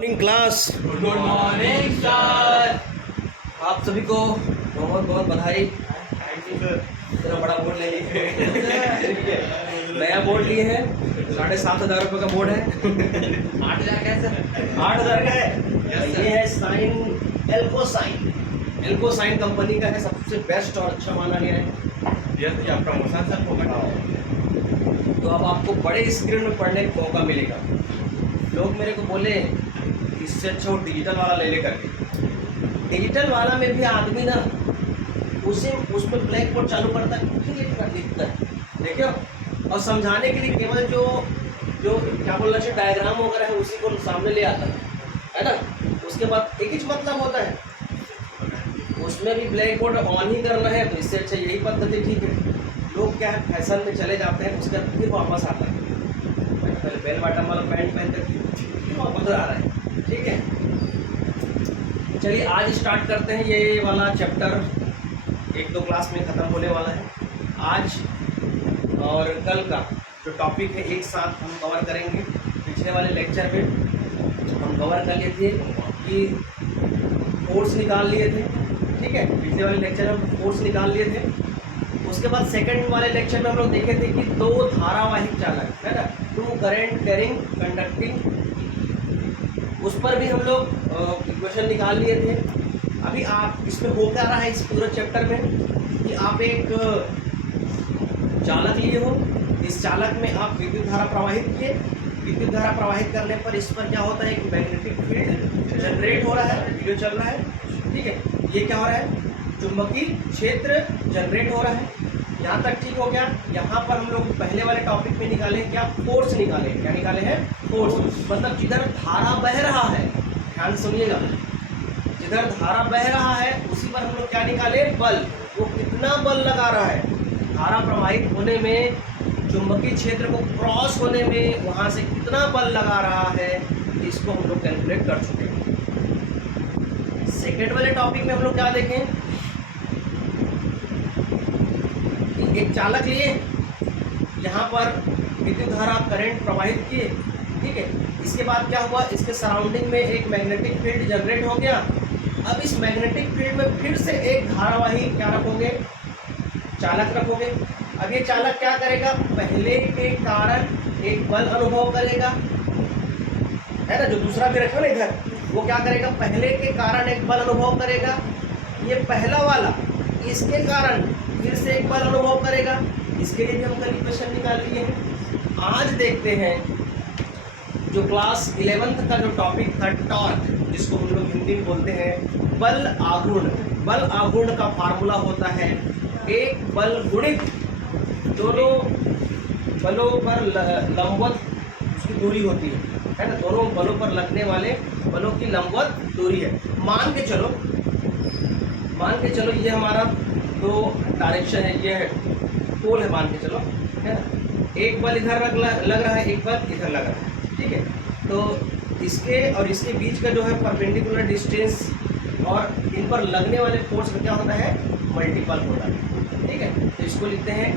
Morning class. Good morning sir. आप सभी को बहुत बहुत बधाई। Thank you sir. इतना बड़ा बोर्ड ले लिए नया बोर्ड लिए हैं, 7,500 रुपये का बोर्ड है। 8,000 का है सर? 8,000 का है। ये है साइन एल्को साइन कंपनी का है, सबसे बेस्ट और अच्छा माना गया है। यस या प्रमोशन सर होगा। तो अब आपको बड़े स्क्रीन में पढ़ने का मौका मिलेगा। लोग मेरे को बोले इससे अच्छा वो डिजिटल वाला ले ले करके। डिजिटल वाला में भी आदमी ना उसमें ब्लैक बोर्ड चालू करता है, फिर लिखता है, देखियो। और समझाने के लिए केवल जो क्या बोलना चाहिए डायग्राम वगैरह है उसी को सामने ले आता है ना। उसके बाद एक ही मतलब होता है, उसमें भी ब्लैक बोर्ड ऑन ही करना है, तो इससे अच्छा यही पद्धति ठीक है। लोग क्या है फैशन में चले जाते हैं, उसके बाद फिर वापस आता है, पहले बेल बटन वाला पैंट पहन कर फिर वापस आ रहा है। ठीक है, चलिए आज स्टार्ट करते हैं। ये वाला चैप्टर 1-2 क्लास में ख़त्म होने वाला है। आज और कल का जो टॉपिक है एक साथ हम कवर करेंगे। पिछले वाले लेक्चर में हम कवर कर लिए थे कि फोर्स निकाल लिए थे। ठीक है, पिछले वाले लेक्चर में हम फोर्स निकाल लिए थे। उसके बाद सेकंड वाले लेक्चर में हम लोग देखे थे कि 2 धारावाहिक चालक है ना, 2 करंट कैरिंग कंडक्टिंग, उस पर भी हम लोग इक्वेशन निकाल लिए थे। अभी आप इसमें हो क्या रहा है इस पूरे चैप्टर में कि आप एक चालक लिए हो, इस चालक में आप विद्युत धारा प्रवाहित किए। विद्युत धारा प्रवाहित करने पर इस पर क्या होता है, एक मैग्नेटिक फील्ड जनरेट हो रहा है, वीडियो चल रहा है। ठीक है, ये क्या हो रहा है, चुंबकीय क्षेत्र जनरेट हो रहा है। यहाँ तक ठीक हो गया। यहाँ पर हम लोग पहले वाले टॉपिक में निकाले क्या, फोर्स निकाले। क्या निकाले हैं, फोर्स। मतलब जिधर धारा बह रहा है, ध्यान सुनिएगा, जिधर धारा बह रहा है उसी पर हम लोग क्या निकाले, बल। वो कितना बल लगा रहा है, धारा प्रवाहित होने में, चुंबकीय क्षेत्र को क्रॉस होने में वहाँ से कितना बल लगा रहा है, इसको हम लोग कैलकुलेट कर चुके हैं। सेकेंड वाले टॉपिक में हम लोग क्या देखें, एक चालक लिए, यहाँ पर विद्युत धारा करंट प्रवाहित किए। ठीक है, इसके बाद क्या हुआ, इसके सराउंडिंग में एक मैग्नेटिक फील्ड जनरेट हो गया। अब इस मैग्नेटिक फील्ड में फिर से एक धारावाही क्या रखोगे, चालक रखोगे। अब ये चालक क्या करेगा, पहले के कारण एक बल अनुभव करेगा, है ना, जो दूसरा भी रखो ना इधर, वो क्या करेगा, पहले के कारण एक बल अनुभव करेगा। ये पहला वाला इसके कारण फिर से एक बल अनुभव करेगा। इसके लिए भी हम कल इक्वेशन निकाल लिए हैं। आज देखते हैं जो क्लास 11th का जो टॉपिक था, टॉर्क, जिसको हम लोग हिंदी में बोलते हैं बल आघूर्ण। बल आघूर्ण का फार्मूला होता है एक बल गुणित दोनों बलों पर लंबवत उसकी दूरी होती है ना, दोनों बलों पर लगने वाले बलों की लंबवत दूरी है। मान के चलो ये हमारा 2 डायरेक्शन है, ये है पोल है, मान के चलो, है ना। एक बल इधर लग रहा है, एक बल इधर लग रहा है। ठीक है, तो इसके और इसके बीच का जो है परपेंडिकुलर डिस्टेंस और इन पर लगने वाले फोर्स में क्या होता है, मल्टीपल होता है। ठीक है, तो इसको लिखते हैं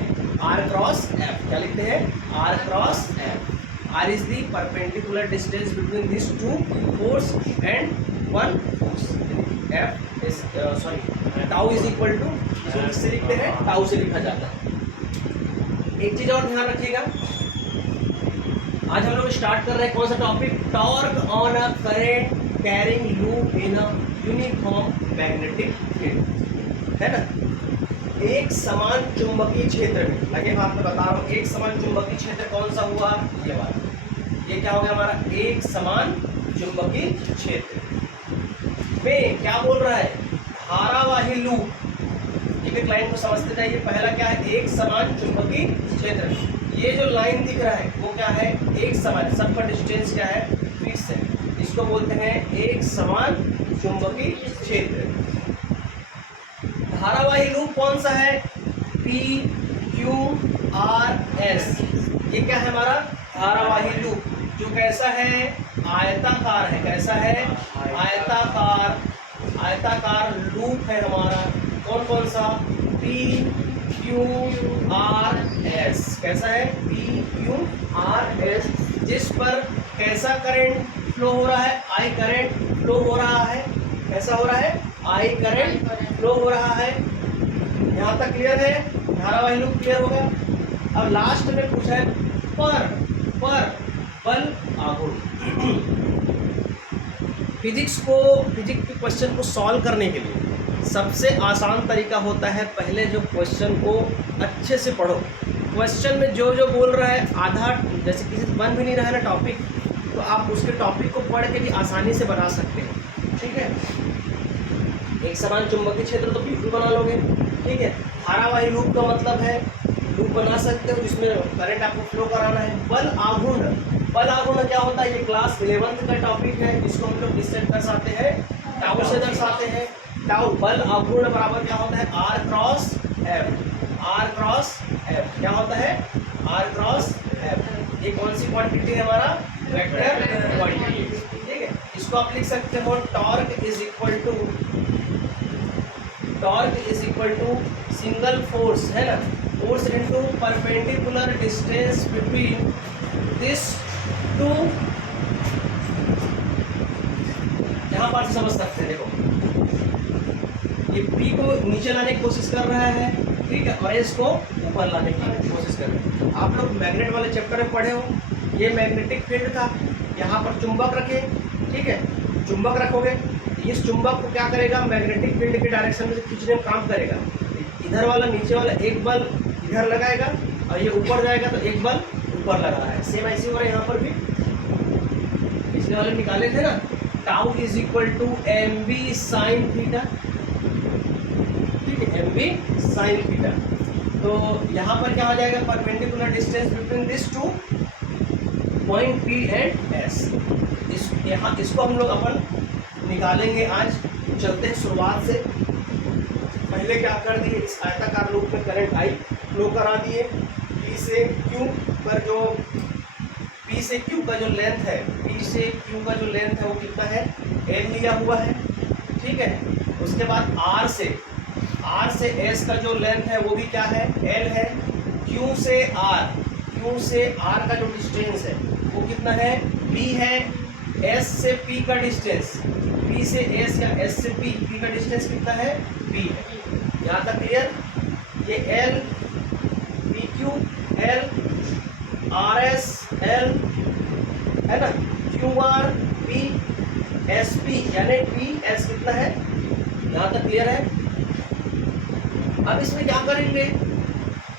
R क्रॉस F। क्या लिखते हैं, R cross F। R is the perpendicular distance between this 2 force and 1 force. F is tau is equal to, इससे लिखते हैं टाउ से लिखा जाता है। एक चीज और ध्यान रखिएगा, आज हम लोग स्टार्ट कर रहे हैं कौन सा topic, torque on a current carrying loop in a uniform magnetic field, है ना। एक समान चुंबकीय क्षेत्र में, लगे हाथ में बता रहा हूँ, एक समान चुंबकीय क्षेत्र कौन सा हुआ, ये वाला। ये क्या हो गया हमारा, एक समान चुंबकीय क्षेत्र में क्या बोल रहा है, धारावाही लूप। ये क्लाइंट को समझते जाइए। पहला क्या है, एक समान चुंबकीय क्षेत्र। ये जो लाइन दिख रहा है वो क्या है, एक समान, सबका डिस्टेंस क्या है, 20 है। इसको बोलते हैं एक समान चुंबकीय क्षेत्र। धारावाही लूप कौन सा है, P Q R S। ये क्या है हमारा धारावाही लूप, जो कैसा है, आयताकार है। कैसा है, आयताकार लूप है हमारा। कौन सा, P Q R S। कैसा है, P Q R S, जिस पर कैसा करंट फ्लो हो रहा है, आई करंट फ्लो हो रहा है। कैसा हो रहा है? आई करंट फ्लो हो रहा है। यहाँ तक क्लियर है? धारावाही लूप क्लियर हो गया। अब लास्ट में पूछा है पर बल आघूर्ण। फिजिक्स के क्वेश्चन को सॉल्व करने के लिए सबसे आसान तरीका होता है, पहले जो क्वेश्चन को अच्छे से पढ़ो। क्वेश्चन में जो जो बोल रहा है आधा, जैसे किसी से बन भी नहीं रहा है ना टॉपिक, तो आप उसके टॉपिक को पढ़ के भी आसानी से बना सकते हैं। ठीक है, एक समान चुंबकीय क्षेत्र तो बिल्कुल बना लोगे। ठीक है, धारावाही लूप का मतलब है लूप बना सकते हो जिसमें करंट आपको फ्लो कराना है। बल आघूर्ण क्या होता है? ये क्लास 11th का टॉपिक है, जिसको हम लोग किससे दर्शाते हैं? टाउ से दर्शाते हैं। टाउ बल आघूर्ण बराबर क्या होता है? R cross F. क्या होता है? R cross F. ये कौन सी क्वांटिटी है? हमारा वेक्टर क्वांटिटी। ठीक है, इसको आप लिख सकते हो torque is equal to single force, है ना, force into perpendicular distance between this two. यहाँ पर समझ सकते हैं, देखो ये P को नीचे लाने की कोशिश कर रहा है, ठीक है, और इसको ऊपर लाने की कोशिश कर रहे हैं। आप लोग मैग्नेट वाले चैप्टर में पढ़े हो, ये मैग्नेटिक फील्ड था, यहाँ पर चुंबक रखे, ठीक है, चुंबक रखोगे, इस चुंबक को क्या करेगा? मैग्नेटिक फील्ड के डायरेक्शन में खींचने में काम करेगा। इधर वाला नीचे वाला एक बल इधर लगाएगा और ये ऊपर जाएगा तो एक बल ऊपर लगा रहा है। सेम ऐसे हो रहा है यहाँ पर भी। पिछले वाले निकाले थे ना, tau is equal to M B sine theta. ठीक है, एम बी साइन थीटा। तो यहाँ पर क्या हो जाएगा? Perpendicular distance between this two point P and S. इसको हम लोग अपन निकालेंगे आज। चलते हैं शुरुआत से। पहले क्या कर दिए? इस आयताकार लूप में करंट आई फ्लो करा दिए। पी से क्यू पर जो पी से क्यू का जो लेंथ है, पी से क्यू का जो लेंथ है वो कितना है? एल लिया हुआ है। ठीक है, उसके बाद आर से एस का जो लेंथ है वो भी क्या है? एल है। क्यू से आर का जो डिस्टेंस है वो कितना है? बी है। एस से पी का डिस्टेंस, पी से एस या एस से पी का डिस्टेंस कितना है? बी है। यहाँ तक क्लियर? ये L, P Q L, R S L, है ना, Q R P, S P यानी पी एस कितना है? यहाँ तक क्लियर है? अब इसमें क्या करेंगे?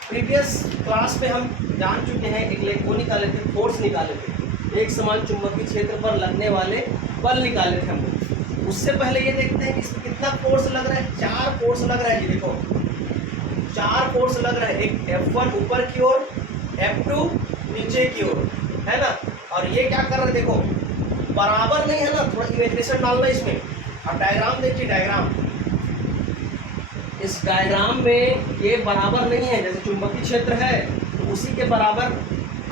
प्रीवियस क्लास में हम जान चुके हैं, एक वो निकाले थे, फोर्स निकाले थे, एक समान चुंबकीय क्षेत्र पर लगने वाले बल निकाले थे हम लोग। उससे पहले ये देखते हैं कि इसमें कितना फोर्स लग रहा है। 4 फोर्स लग रहा है। ये देखो 4 फोर्स लग रहा है। एक F1 ऊपर की ओर, F2 नीचे की ओर, है ना, और ये क्या कर रहे हैं? देखो बराबर नहीं है ना, थोड़ा इमेजिनेशन डालना इसमें। अब डायग्राम देखिए, डायग्राम, इस डायग्राम में ये बराबर नहीं है। जैसे चुंबकीय क्षेत्र है तो उसी के बराबर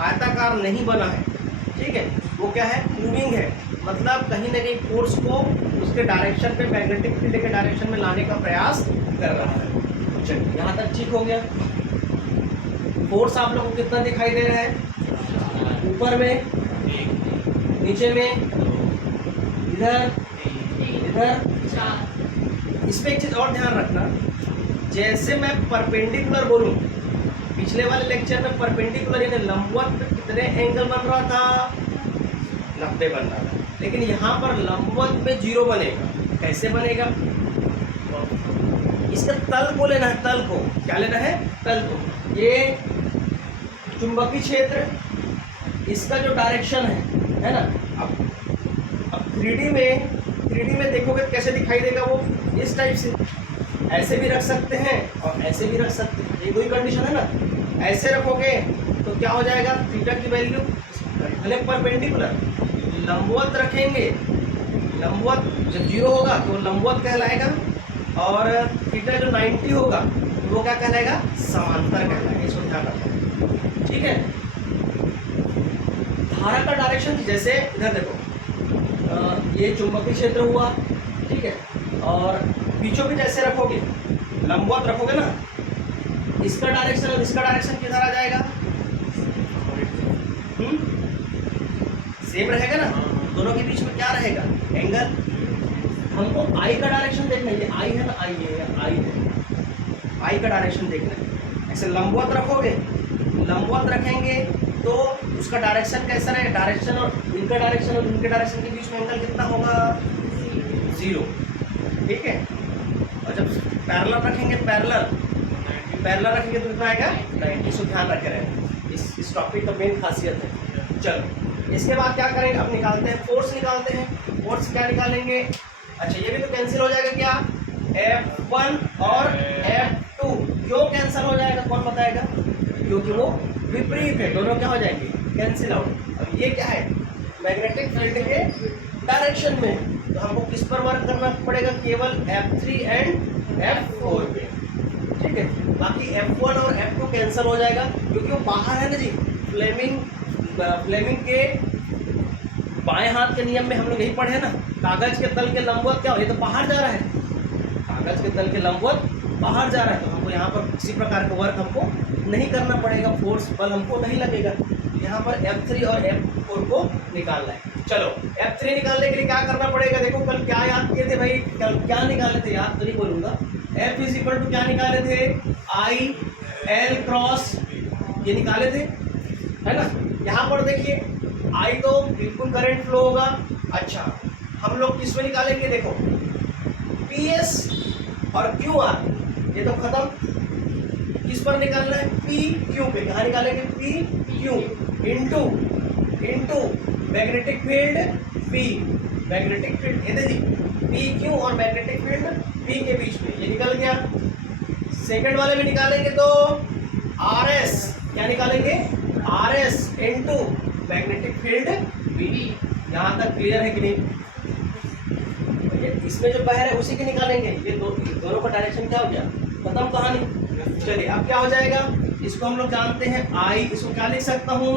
आयताकार नहीं बना है। ठीक है, वो क्या है? मूविंग है, मतलब कहीं ना कहीं फोर्स को उसके डायरेक्शन पे, मैग्नेटिक फील्ड के डायरेक्शन में लाने का प्रयास कर रहा है। चलिए यहाँ तक ठीक हो गया। फोर्स आप लोगों को कितना दिखाई दे रहा है? ऊपर में, नीचे में, इधर, इसमें एक चीज़ और ध्यान रखना, जैसे मैं परपेंडिकुलर बोलूँ, पिछले वाले लेक्चर में परपेंडिकुलर यानी लंबवत पे कितने एंगल बन रहा था? 90 बन रहा था। लेकिन यहाँ पर लंबवत में 0 बनेगा। कैसे बनेगा? इसका तल को लेना है। तल को क्या लेना है? तल को। ये चुंबकीय क्षेत्र, इसका जो डायरेक्शन है ना, अब 3D में देखोगे कैसे दिखाई देगा? वो इस टाइप से, ऐसे भी रख सकते हैं और ऐसे भी रख सकते हैं। ये दो ही कंडीशन है ना। ऐसे रखोगे तो क्या हो जाएगा? थीटा की वैल्यू भले परपेंडिकुलर, लंबवत रखेंगे, लंबवत जब 0 होगा तो लंबवत कहलाएगा, और थीटा जो 90 होगा तो वो क्या कहलाएगा? समांतर कहलाएगा। इसको ध्यान रखना। ठीक है, धारा का डायरेक्शन जैसे इधर देखो, ये चुंबकीय क्षेत्र हुआ, ठीक है, और बीचों बीच ऐसे रखोगे, लंबवत रखोगे ना, इसका डायरेक्शन और इसका डायरेक्शन किधर आ जाएगा? सेम रहेगा ना। दोनों के बीच में क्या रहेगा, एंगल। हमको आई का डायरेक्शन देखना है, ये आई है ना, आई है, आई है, आई का डायरेक्शन देखना है। ऐसे लंबवत रखोगे, लंबवत रखेंगे तो उसका डायरेक्शन कैसा रहेगा, डायरेक्शन और इनका डायरेक्शन और इनके डायरेक्शन के बीच में एंगल कितना होगा, 0, ठीक है। और जब पैरेलल रखेंगे, पैरेलल रखेंगे तो कितना आएगा, 90। इसको ध्यान रखे रहे, इस टॉपिक का मेन खासियत है। चलो इसके बाद क्या करेंगे, अब निकालते हैं फोर्स, निकालते हैं फोर्स। क्या निकालेंगे, अच्छा ये भी तो कैंसिल हो जाएगा, क्या F1 और F2 क्यों कैंसिल हो जाएगा, कौन बताएगा, क्योंकि वो विपरीत है, दोनों क्या हो जाएंगे, कैंसिल आउट। अब ये क्या है, मैग्नेटिक फील्ड के डायरेक्शन में, तो हमको किस पर वर्क करना पड़ेगा, केवल F3 एंड F4 पे, ठीक है। बाकी F1 और F2 कैंसिल हो जाएगा क्योंकि वो बाहर है ना जी। फ्लेमिंग के बाएं हाथ के नियम में हम लोग यही पढ़े ना, कागज के तल के लंबवत क्या हो, ये तो बाहर जा रहा है, कागज के तल के लंबवत बाहर जा रहा है, तो हमको यहाँ पर किसी प्रकार का वर्क हमको नहीं करना पड़ेगा, फोर्स बल हमको नहीं लगेगा। यहाँ पर F3 और F4 को निकालना है। चलो F3 निकालने के लिए क्या करना पड़ेगा, देखो कल क्या याद किए थे भाई, कल क्या निकाले थे, याद तो नहीं बोलूँगा। F इज इक्वल टू क्या निकाले थे, I L क्रॉस, ये निकाले थे, है ना। यहाँ पर देखिए I तो बिल्कुल करंट फ्लो होगा। अच्छा हम लोग किस में निकालेंगे, देखो PS और QR, ये तो खत्म, किस पर निकालना है, PQ पे। कहाँ निकालेंगे, PQ into magnetic field P, magnetic field ये जी PQ और मैग्नेटिक फील्ड P के बीच में, ये निकल गया। सेकंड वाले में निकालेंगे तो RS, क्या निकालेंगे, RS into magnetic field B। यहाँ तक क्लियर है कि नहीं, इसमें जो बाहर है उसी के निकालेंगे, ये दोनों का डायरेक्शन क्या हो गया, खत्म कहानी। चलिए अब क्या हो जाएगा, इसको हम लोग जानते हैं I, इसको क्या लिख सकता हूँ,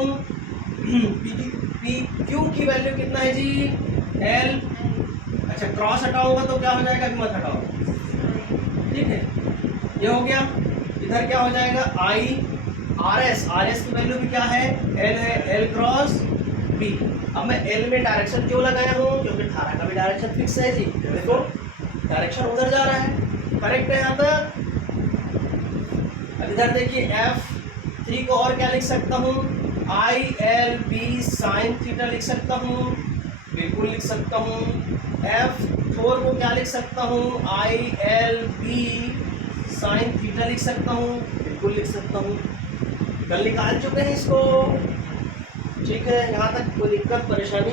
PQ की वैल्यू कितना है जी, L। अच्छा क्रॉस हटाऊंगा तो क्या हो जाएगा, अभी मत हटाओ, ठीक है, ये हो गया। इधर क्या हो जाएगा, I RS की वैल्यू भी क्या है, L है, L क्रॉस B। अब मैं L में डायरेक्शन क्यों लगाया हूँ, क्योंकि धारा का भी डायरेक्शन फिक्स है जी, देखो डायरेक्शन उधर जा रहा है, करेक्ट है यहाँ तक। अब इधर देखिए F3 को और क्या लिख सकता हूँ, ILB साइन थीटा लिख सकता हूँ, बिल्कुल लिख सकता हूँ। F4 को क्या लिख सकता हूँ, ILB साइन थीटा लिख सकता हूँ, बिल्कुल लिख सकता हूँ। कल निकाल चुके हैं इसको, ठीक है। यहाँ तक कोई दिक्कत परेशानी,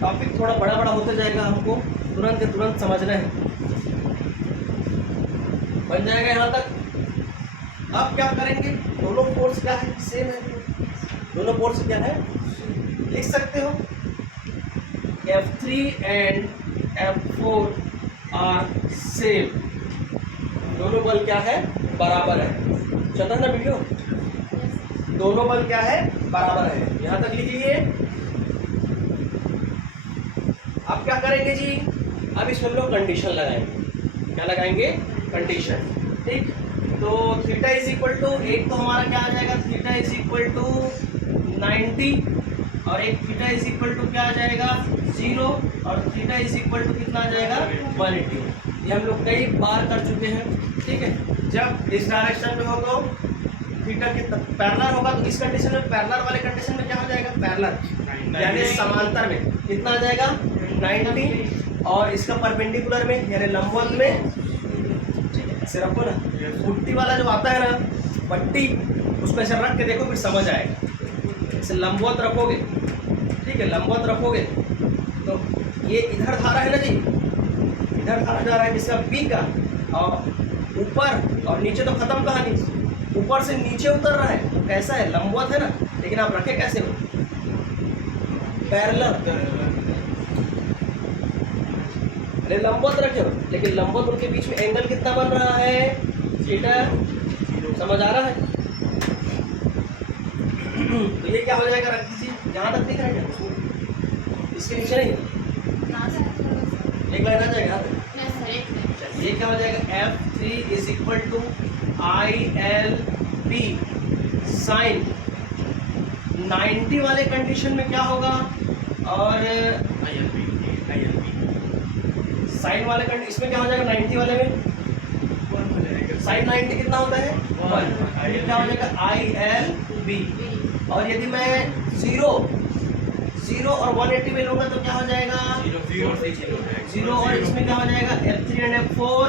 टॉपिक थोड़ा बड़ा होते जाएगा, हमको तुरंत के तुरंत समझना है, बन जाएगा यहाँ तक। अब क्या करेंगे, दोनों फोर्स क्या है, सेम है, दोनों फोर्स क्या है, लिख सकते हो F3 and F4 are same, दोनों बल क्या है, बराबर है। चलता है ना वीडियो, दोनों बल क्या है, बराबर है, यहाँ तक लिख लिए। अब क्या करेंगे जी, अब इसमें हम लोग कंडीशन लगाएंगे, क्या लगाएंगे, कंडीशन, ठीक। तो थीटा इज इक्वल टू, एक तो हमारा क्या आ जाएगा, थीटा इज इक्वल टू 90, और एक थीटा इज इक्वल टू क्या आ जाएगा, 0, और थीटा इज इक्वल टू कितना आ जाएगा, 180। ये हम लोग कई बार कर चुके हैं, ठीक है। जब इस डायरेक्शन में हो तो थीटा के पैरेलल होगा, तो इस कंडीशन में, पैरेलल वाले कंडीशन में क्या हो जाएगा, पैरेलल यानी समांतर में कितना आ जाएगा, 90, और इसका परपेंडिकुलर में यानी लंबवत में, ठीक है। ऐसे रखो ना, पुट्टी वाला जो आता है ना पट्टी, उसको ऐसे रख के देखो, फिर समझ आएगा। ऐसे लंबवत रखोगे, ठीक है, लंबवत रखोगे तो ये इधर धारा है ना जी, इधर धारा जा रहा है जिसका B का, और ऊपर और नीचे तो खत्म कहानी, ऊपर से नीचे उतर रहा है, तो कैसा है, लंबवत है ना, लेकिन आप रखे कैसे हो, पैरेलल, अरे लंबवत रखे हो, लेकिन लंबवत उनके बीच में एंगल कितना बन रहा है, थीटा, समझ आ रहा है। तो ये क्या हो जाएगा, रख दीजिए, जहाँ तक दिख रहा है क्या, इसके नीचे नहीं, एक लाइन आ जाएगा यहाँ तक। ये क्या हो जाएगा, F3 is equal to ILB sine 90 वाले कंडीशन में क्या होगा, और साइन वाले कंडीशन इसमें क्या हो जाएगा 90 वाले में साइन 90 कितना होता है 1, क्या हो जाएगा ILB। और यदि मैं 0 और 180 में लूंगा तो क्या हो जाएगा 0 और इसमें क्या हो जाएगा F3 एंड F4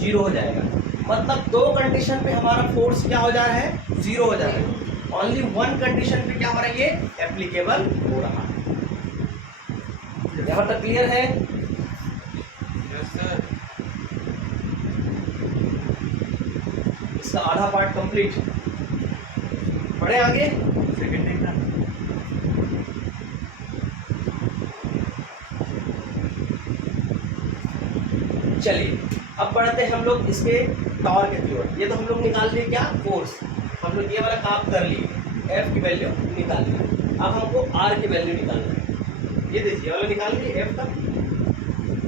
0 हो जाएगा। मतलब दो कंडीशन पे हमारा फोर्स क्या हो जा रहा है 0 हो जा रहा है, ओनली वन कंडीशन पे क्या हो रहा है ये एप्लीकेबल हो रहा है। यहाँ तक क्लियर है? इसका आधा पार्ट कंप्लीट। बढ़े आगे। चलिए अब बढ़ते हैं हम लोग इसके टॉर्क की ओर। ये तो हम लोग निकाल लिए क्या फोर्स, हम लोग ये वाला काम कर लिए, F की वैल्यू निकाल ली। अब हमको R की वैल्यू निकालना है। ये देखिए वाला निकाल लिए F का,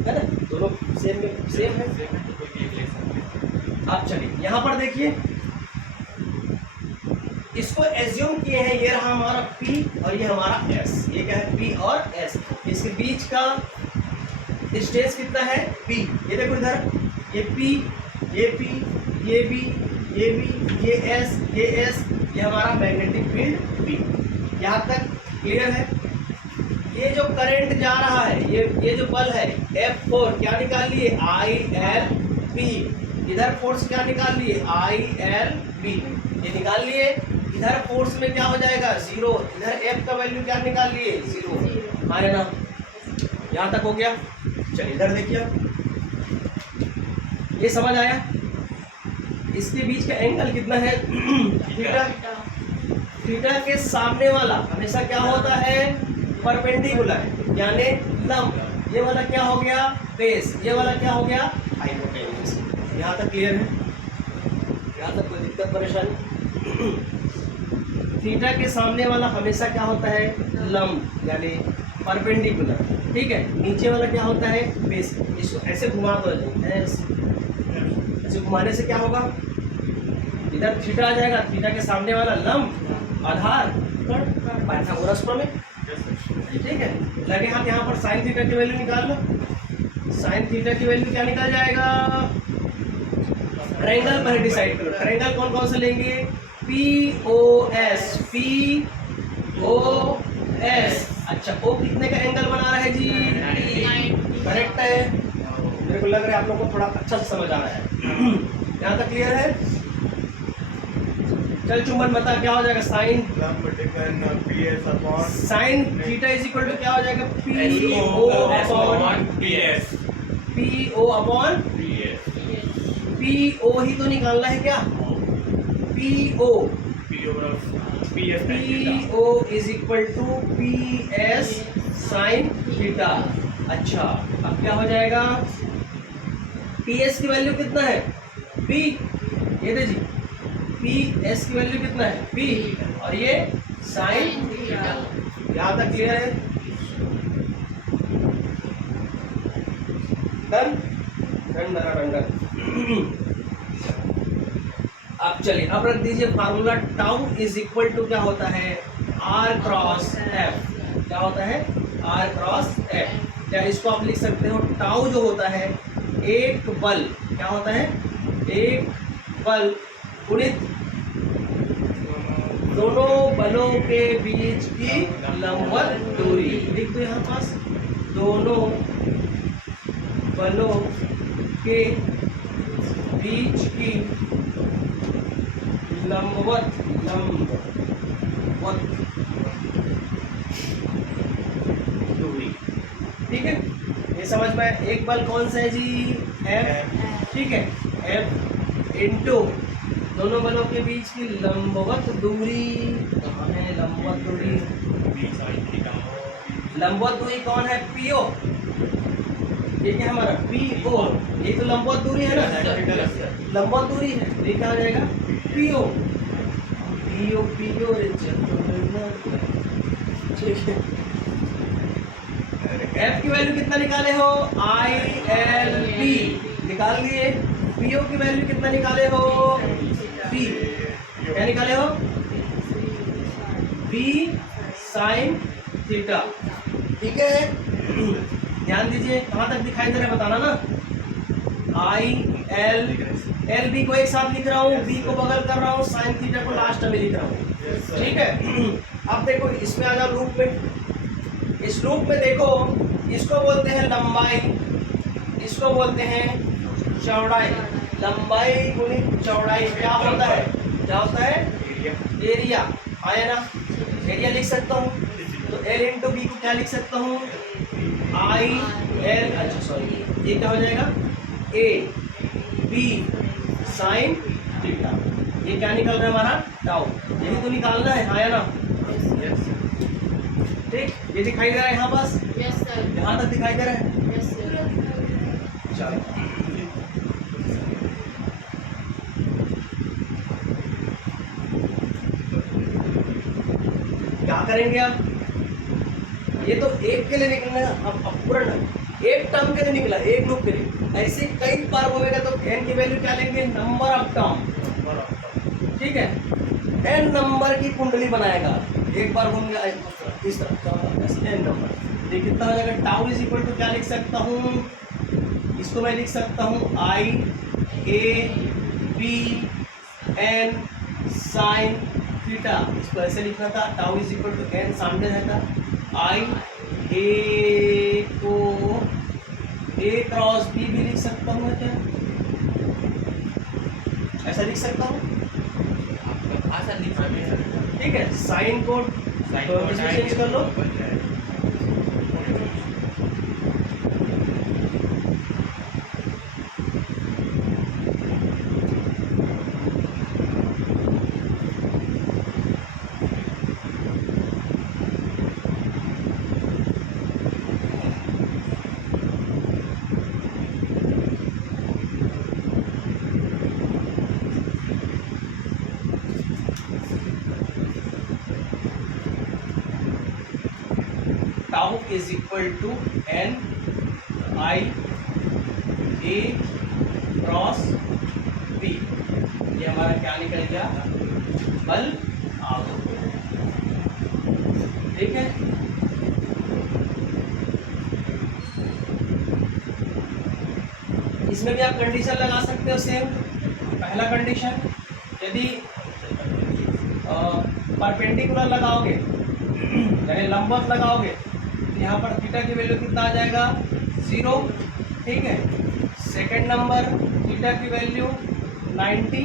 है ना, दोनों सेम है। अब चलिए यहाँ पर देखिए, इसको एज्यूम किए हैं, ये रहा हमारा P और ये हमारा S। ये क्या है P और S, इसके बीच का डिस्टेंस कितना है P। ये देखो इधर, ये P, ये P, ये B, ये B, ये S, ये S, ये हमारा मैग्नेटिक फील्ड P। यहाँ तक क्लियर है? ये जो करंट जा रहा है, ये जो बल है F4 क्या निकाल लिए ILP। इधर फोर्स क्या निकाल लिए ILB, ये निकाल लिए। इधर फोर्स में क्या हो जाएगा 0, इधर F का वैल्यू क्या निकाल लिए 0, है ना। यहाँ तक हो गया। चलिए इधर देखिए, ये समझ आया। इसके बीच का एंगल कितना है थीटा। थीटा के सामने वाला हमेशा क्या होता है परपेंडिकुलर, यानी लंब। ये वाला क्या हो गया बेस, ये वाला क्या हो गया हाइपोटेन्यूज। यहाँ तक क्लियर है? यहाँ तक कोई दिक्कत परेशानी? थीटा के सामने वाला हमेशा क्या होता है लंब, यानी परपेंडिकुलर, ठीक है। नीचे वाला क्या होता है बेस। इसको ऐसे घुमा दो, ऐसे घुमाने से क्या होगा, इधर थीटा आ जाएगा, थीटा के सामने वाला लंब आधार पाइथागोरस प्रमेय, ठीक है। लगे हाथ यहाँ पर साइन थीटा की वैल्यू निकाल लो। साइन थीटा की वैल्यू क्या निकल जाएगा, ट्रायंगल पर डिसाइड करो। ट्रायंगल कौन कौन से लेंगे, POS, POS। अच्छा O कितने का एंगल बना रहा है जी, करेक्ट है। मेरे को लग रहा है आप लोगों को थोड़ा अच्छा से समझ आ रहा है। यहाँ तक क्लियर है? चल चुंबन बता क्या हो जाएगा, sine theta is equal to क्या हो जाएगा PO अपॉन PO ही तो निकालना है क्या, PO is equal to PS sine theta. अच्छा अब क्या हो जाएगा, PS की वैल्यू कितना है P, ये देखिए PS की वैल्यू कितना है P, और ये साइन थीटा। यहाँ तक क्लियर है? Done done done done. अब चलिए अब रख दीजिए formula, tau is equal to क्या होता है R क्रॉस F। क्या होता है R क्रॉस F। क्या इसको आप लिख सकते हो, टाउ जो होता है एक बल, क्या होता है एक बल गुणित दोनों बलों के बीच की लंबवत दूरी। लिख दो यहाँ पास, दोनों बलों के बीच की लंबवत दूरी, ठीक है। ये समझ में, एक बल कौन सा है जी F, ठीक है। F इंटू दोनों बलों के बीच की लंबवत दूरी। कहाँ है लंबवत दूरी, लंबवत दूरी कौन है PO, ये क्या हमारा PO, ये तो लंबवत दूरी है ना, लंबवत दूरी है, ये क्या आ जाएगा PO ठीक है। F की वैल्यू कितना निकाले हो ILP निकाल लिए, PO की वैल्यू कितना निकाले हो P, क्या निकाले हो P साइन थीटा, ठीक है। ध्यान दीजिए, कहाँ तक दिखाई दे रहा है बताना ना। आई एल एल बी को एक साथ लिख रहा हूँ, बी को बगल कर रहा हूँ, साइन थीटा को लास्ट में लिख रहा हूँ, ठीक है। अब देखो इसमें आ जाओ लूप में। इस लूप में देखो, इसको बोलते हैं लंबाई, इसको बोलते हैं चौड़ाई। लंबाई गुणित चौड़ाई क्या होता है, क्या होता है, एरिया। आया ना, एरिया लिख सकता हूँ। तो एल इंटू बी को क्या लिख सकता हूँ, आई एल, अच्छा सॉरी, ये क्या हो जाएगा, ए बी साइन थीटा। ये क्या निकल रहा है हमारा, टाउ। यही तो निकालना है, आया ना, ठीक। ये दिखाई दे रहा है यहाँ पास, यस सर, यहाँ तक दिखाई दे रहा है। Yes sir. चलो क्या करेंगे आप, ये तो एक के लिए निकलना है, अब पूरा एक टर्म के लिए निकला, एक लूप के लिए। ऐसे कई बार घूमेगा तो n की वैल्यू क्या लेंगे, नंबर ऑफ टर्म, ठीक है। n नंबर की कुंडली बनाएगा, एक बार घूम गया इस तरह n नंबर। ये कितना हो जाएगा, टाउ इज इक्वल टू क्या लिख सकता हूँ, इसको मैं लिख सकता हूँ I A B N sine theta. इसको ऐसे लिखना था, tau is equal to n सामने रहता, आई ए को ए क्रॉस बी भी लिख सकता हूँ क्या, ऐसा लिख सकता हूँ, ठीक है। साइन को इसमें चेंज कर लो, tau is equal to N I A cross B. ये हमारा क्या निकल गया, बल आवेश, ठीक है। इसमें भी आप कंडीशन लगा सकते हो सेम। पहला कंडीशन, यदि परपेंडिकुलर लगाओगे यानी लंबवत लगाओगे, यहाँ पर थीटा की वैल्यू कितना आ जाएगा, 0, ठीक है। सेकंड नंबर थीटा की वैल्यू 90,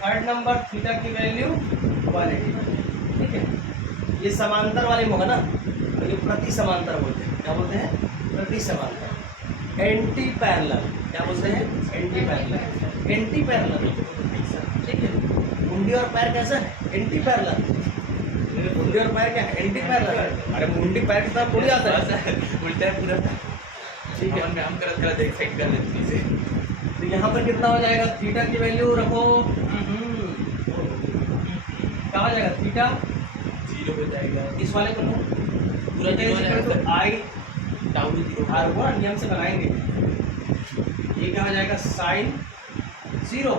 थर्ड नंबर थीटा की वैल्यू 180, ठीक है। ये समांतर वाले में होगा ना, तो ये प्रति समांतर बोलते हैं, क्या बोलते हैं, प्रति समांतर। एंटी पैरेलल क्या बोलते हैं, एंटी पैरेलल, एंटी पैरेलल, ठीक है। मुंडी और पैर कैसा है, एंटी पैरेलल। मुंडी और पैर क्या है, एंटी पैरेलल। अरे मुंडी पैर की तरफ थोड़ी आता है, उल्टा है पूरा, ठीक है। हम कर देख सकते हैं। तो यहाँ पर कितना हो जाएगा, थीटा की वैल्यू रखो, क्या हो जाएगा, थीटा 0 हो जाएगा, इस वाले को लो, पूरा 0 हो जाएगा, तो आई टाउ 0 आर को नियम से बनाएंगे। ये क्या हो जाएगा, साइन 0,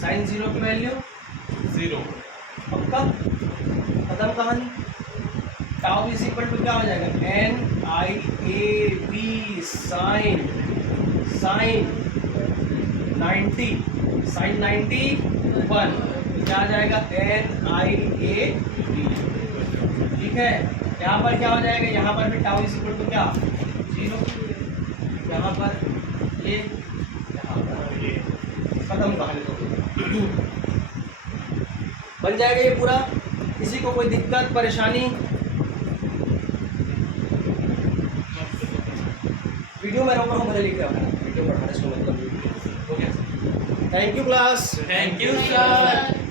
साइन 0 की वैल्यू 0, पक्का, खत्म कहानी। टाउ इज इक्वल टू क्या हो जाएगा, N I A B sine 90, sine 91 क्या आ जाएगा, एन आई ए बी, ठीक है। यहाँ पर क्या हो जाएगा, यहाँ पर भी टाउ इज इक्वल टू क्या, 0, यहाँ पर ये, यहाँ पर ये, खत्म कहानी तो बन जाएगा ये पूरा। किसी को कोई दिक्कत परेशानी, वीडियो में रोक रहा हूँ, मुझे लिख रहा हूँ, वीडियो पढ़ाने से मतलब हो गया। Thank you class, thank you sir.